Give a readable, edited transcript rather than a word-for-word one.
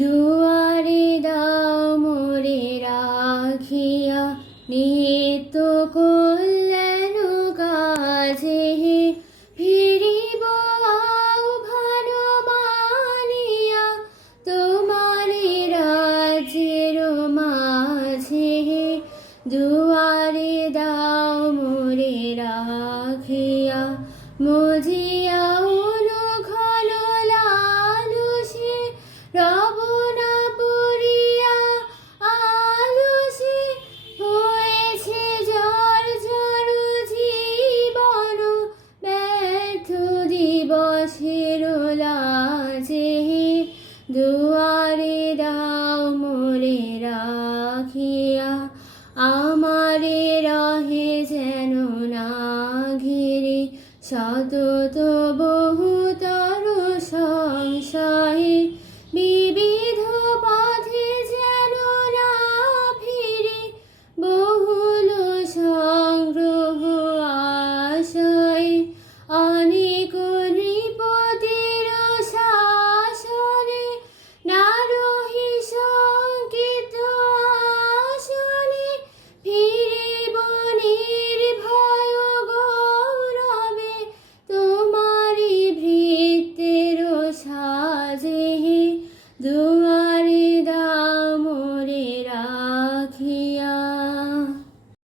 দুয়ারে দাও মোরে রাখিয়া, নিত্য কল্যাণ কাজে ফিরিব আহ্বান মানিয়া, তোমারি রাজ্যের মাঝে। দুয়ারে দাও মোরে রাখিয়া, মজিয়া ঘন লালসে রব না পড়িয়া আলসে। হয়েছে জর্জর জীবন ব্যর্থ দিবসের লাজে। দুয়ারে দাও মোরে রাখিয়া, আমারে রহে যেন না ঘিরে সতত